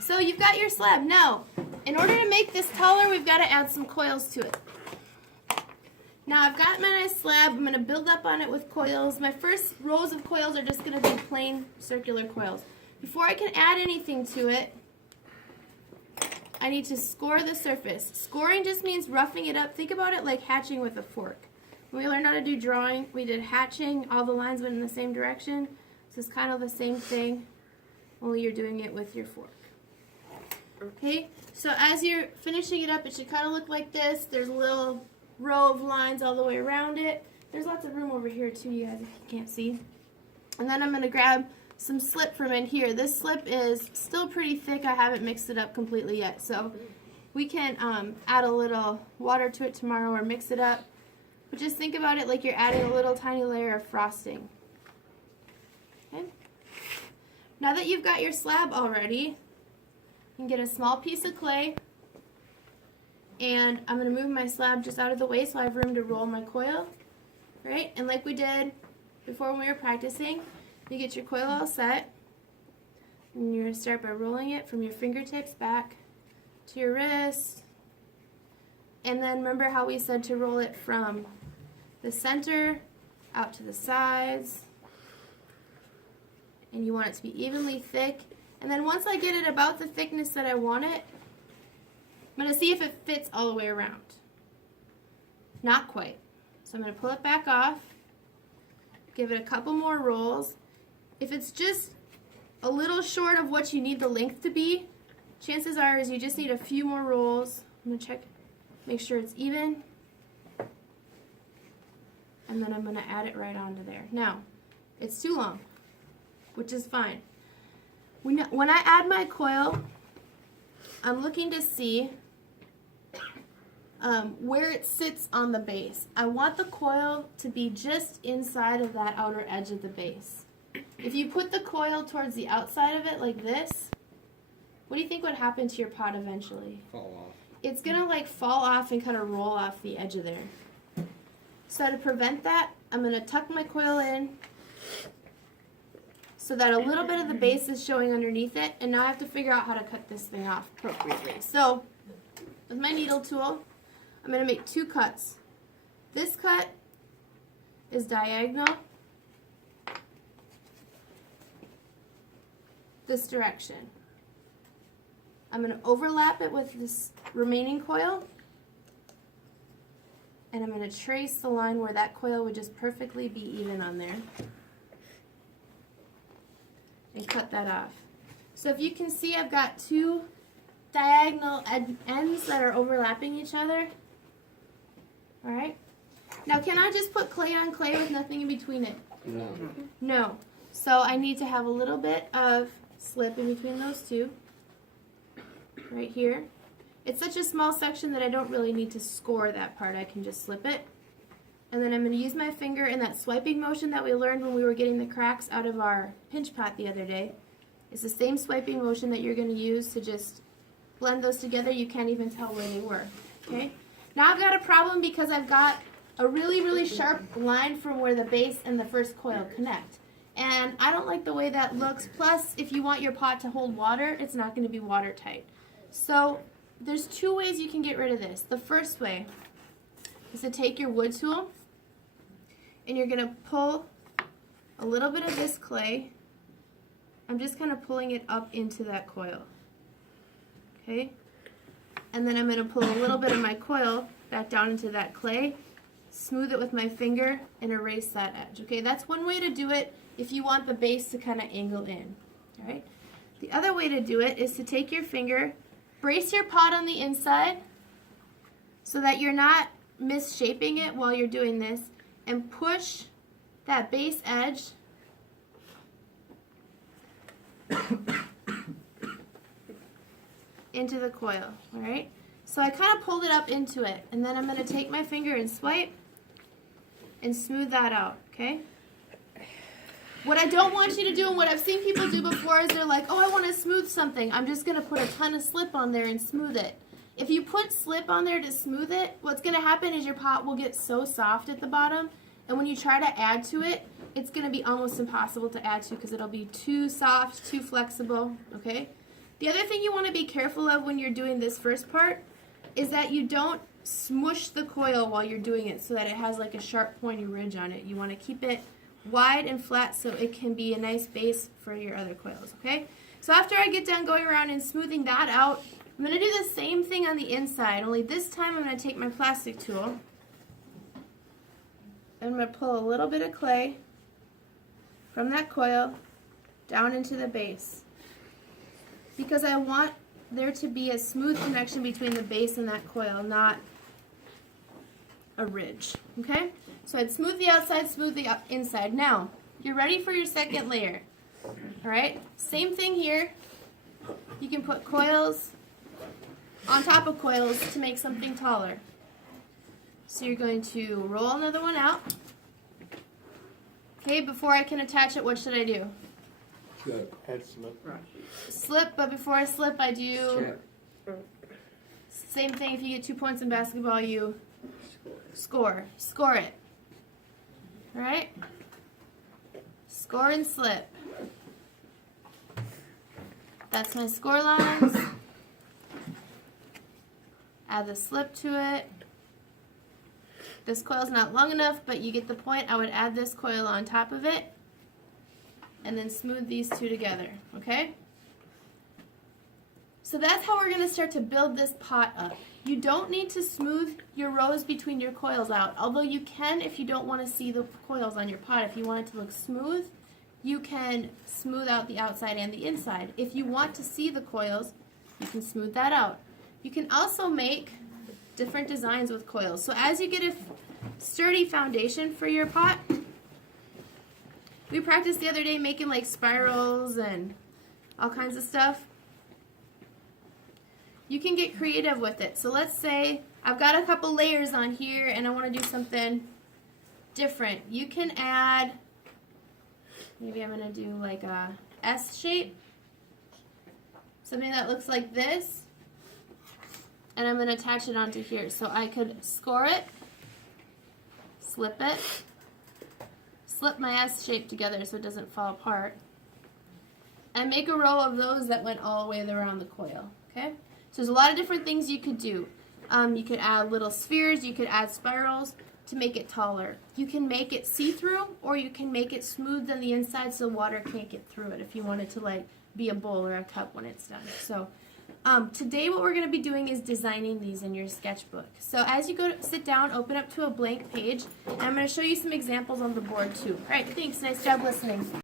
So you've got your slab. Now, in order to make this taller, we've got to add some coils to it. Now I've got my nice slab. I'm going to build up on it with coils. My first rows of coils are just going to be plain circular coils. Before I can add anything to it, I need to score the surface. Scoring just means roughing it up. Think about it like hatching with a fork. When we learned how to do drawing, we did hatching. All the lines went in the same direction. So it's kind of the same thing, only you're doing it with your fork. Okay, so as you're finishing it up, it should kind of look like this. There's a little row of lines all the way around it. There's lots of room over here too, you guys, if you can't see. And then I'm going to grab some slip from in here. This slip is still pretty thick. I haven't mixed it up completely yet, so we can add a little water to it tomorrow or mix it up. But just think about it like you're adding a little tiny layer of frosting. Okay. Now that you've got your slab already, you can get a small piece of clay, and I'm going to move my slab just out of the way so I have room to roll my coil. Right? And like we did before when we were practicing, you get your coil all set, and you're going to start by rolling it from your fingertips back to your wrist. And then remember how we said to roll it from the center out to the sides. And you want it to be evenly thick. And then once I get it about the thickness that I want it, I'm going to see if it fits all the way around. Not quite. So I'm going to pull it back off, give it a couple more rolls. If it's just a little short of what you need the length to be, chances are is you just need a few more rolls. I'm going to check, make sure it's even. And then I'm going to add it right onto there. Now, it's too long, which is fine. When I add my coil, I'm looking to see where it sits on the base. I want the coil to be just inside of that outer edge of the base. If you put the coil towards the outside of it like this, what do you think would happen to your pot eventually? Fall off. It's going to like fall off and kind of roll off the edge of there. So to prevent that, I'm going to tuck my coil in so that a little bit of the base is showing underneath it, and now I have to figure out how to cut this thing off appropriately. So with my needle tool, I'm going to make two cuts. This cut is diagonal this direction. I'm going to overlap it with this remaining coil, and I'm going to trace the line where that coil would just perfectly be even on there and cut that off. So if you can see, I've got two diagonal ends that are overlapping each other. Alright? Now can I just put clay on clay with nothing in between it? No. No. So I need to have a little bit of slip in between those two. Right here. It's such a small section that I don't really need to score that part. I can just slip it. And then I'm going to use my finger in that swiping motion that we learned when we were getting the cracks out of our pinch pot the other day. It's the same swiping motion that you're going to use to just blend those together. You can't even tell where they were. Okay? Now I've got a problem because I've got a really, really sharp line from where the base and the first coil connect. And I don't like the way that looks. Plus, if you want your pot to hold water, it's not going to be watertight. So there's two ways you can get rid of this. The first way is to take your wood tool and you're going to pull a little bit of this clay. I'm just kind of pulling it up into that coil. Okay? And then I'm going to pull a little bit of my coil back down into that clay, smooth it with my finger, and erase that edge. Okay? That's one way to do it if you want the base to kind of angle in. All right? The other way to do it is to take your finger, brace your pot on the inside so that you're not misshaping it while you're doing this, and push that base edge into the coil. Alright? So I kind of pulled it up into it, and then I'm going to take my finger and swipe and smooth that out. Okay? What I don't want you to do, and what I've seen people do before, is they're like, oh, I want to smooth something. I'm just going to put a ton of slip on there and smooth it. If you put slip on there to smooth it, what's going to happen is your pot will get so soft at the bottom, and when you try to add to it, it's going to be almost impossible to add to because it'll be too soft, too flexible, okay? The other thing you want to be careful of when you're doing this first part is that you don't smush the coil while you're doing it so that it has like a sharp pointy ridge on it. You want to keep it wide and flat so it can be a nice base for your other coils, okay? So after I get done going around and smoothing that out, I'm going to do the same thing on the inside, only this time I'm going to take my plastic tool and I'm going to pull a little bit of clay from that coil down into the base, because I want there to be a smooth connection between the base and that coil, not a ridge, okay? So I'd smooth the outside, smooth the inside. Now, you're ready for your second layer, all right? Same thing here. You can put coils on top of coils to make something taller. So you're going to roll another one out. Okay, before I can attach it, what should I do? Good. Head slip. Slip, but before I slip, I do same thing. If you get 2 points in basketball, you score. Score it. All right? Score and slip. That's my score lines. Add the slip to it. This coil's not long enough, but you get the point. I would add this coil on top of it and then smooth these two together, okay? So that's how we're going to start to build this pot up. You don't need to smooth your rows between your coils out, although you can if you don't want to see the coils on your pot. If you want it to look smooth, you can smooth out the outside and the inside. If you want to see the coils, you can smooth that out. You can also make different designs with coils. So as you get a sturdy foundation for your pot, we practiced the other day making like spirals and all kinds of stuff. You can get creative with it. So let's say I've got a couple layers on here and I want to do something different. You can add, maybe I'm going to do like a S shape, something that looks like this, and I'm going to attach it onto here. So I could score it, slip it, slip my S shape together so it doesn't fall apart, and make a row of those that went all the way around the coil, okay? So there's a lot of different things you could do. You could add little spheres, you could add spirals to make it taller. You can make it see-through, or you can make it smooth on the inside so water can't get through it if you want it to like be a bowl or a cup when it's done. So today what we're going to be doing is designing these in your sketchbook. So as you go to sit down, open up to a blank page, and I'm going to show you some examples on the board too. All right, thanks. Nice job listening.